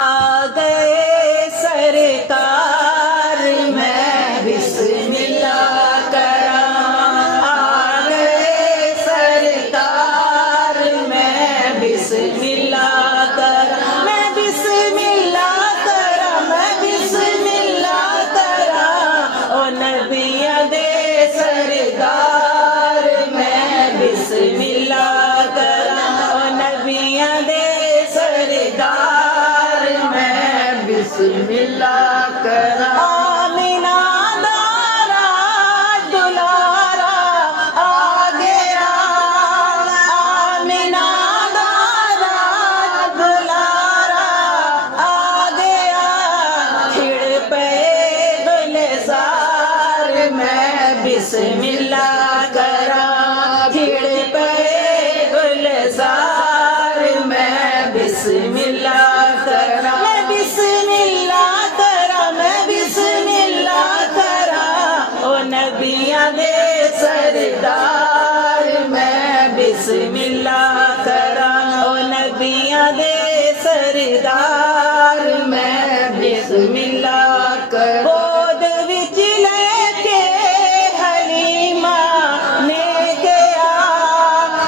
आ गए सरकार मैं बिस्मिल्लाह करा। आ गए सरकार मैं बिस्मिल्लाह करा। मैं बिस्मिल्लाह करा। मैं बिस्मिल्लाह करा। ओ नबिया दे सरदार मैं बिस्मिल्लाह करा। ओ नबिया दे सरदार बिस्मिल्लाह करा। आमिना दारा दुलारा आ गया। आमिना दारा दुलारा आ गया। खिड़ पे गुलजार मैं बिस्मिल्लाह करा। खिड़ पे गुलजार मैं बिस्मिल्लाह करा। नबिया दे सरदार मैं बिस्मिल्लाह करा। ओ नबिया दे सरदार मैं बिस्मिल्लाह करा। गोद विच लेके हलीमा ने गया।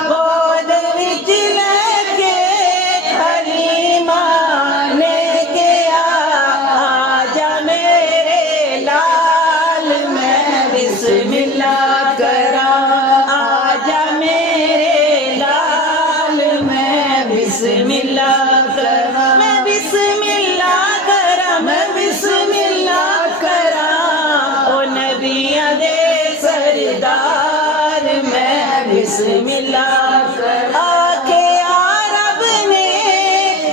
गोद विच लेके हलीमा ने गया। आजा मेरे लाल बिस्मिल्लाह करा। आजा मेरे लाल मैं बिस्मिल्लाह करा। मैं बिस्मिल्लाह करा। मैं बिस्मिल्लाह करा। ओ नबिया दे सरदार मैं बिस्मिल्लाह करा। आके अरब ने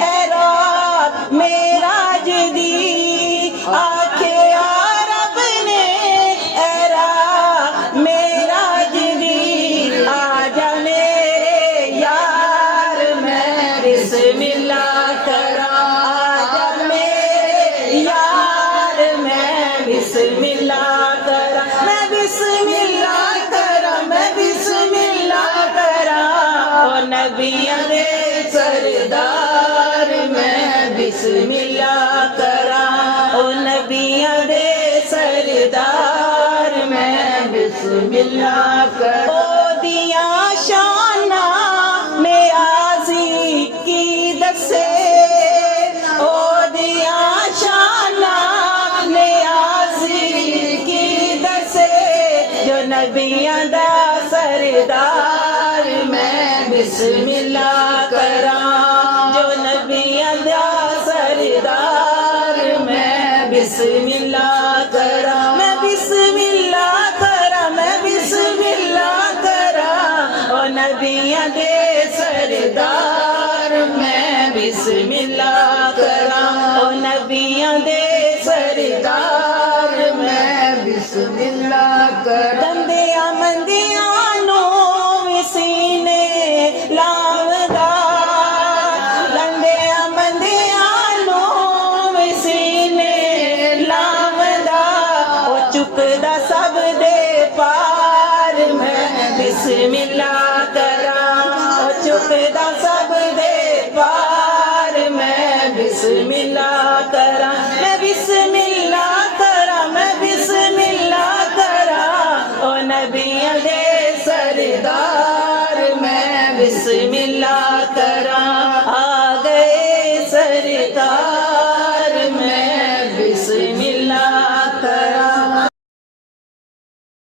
एराब मेराज दी। आके अरब ने मेराज दी। आजा मेरे यार मैं बिस्मिल्लाह करा। आजा मेरे यार मैं बिस्मिल्लाह करा। मैं बिस्मिल्लाह करा। मैं बिस्मिल्लाह करा। ओ नबिया दे सरदार मैं बिस्मिल्लाह करा। ओ नबिया दे सरदार मैं बिस्मिल्लाह करा। ओ दिया शाना में आजी की दसे। ओ दिया शाना में आजी की दसे। जो नबिया दा सरदार मैं बिस्मिल्लाह करा। जो नबिया दा सरदार मैं बिस्मिल्लाह करा। मैं बिस्मिल्लाह करा। मैं बिस्मिल्लाह करा। ओ नबिया दे सरदार मैं बिस्मिल्लाह करा। ओ नबिया दे सरदार मैं बिस्मिल्लाह करा। दंदिया मंदिया नो सीने लावदा। दंदिया मंदिया नो सीने लावदा। ओ चुकदा सब दे पार मैं बिस्मिल्लाह करा। ओ चुकदा सब दे पार मैं बिस्मिल्लाह करा। मैं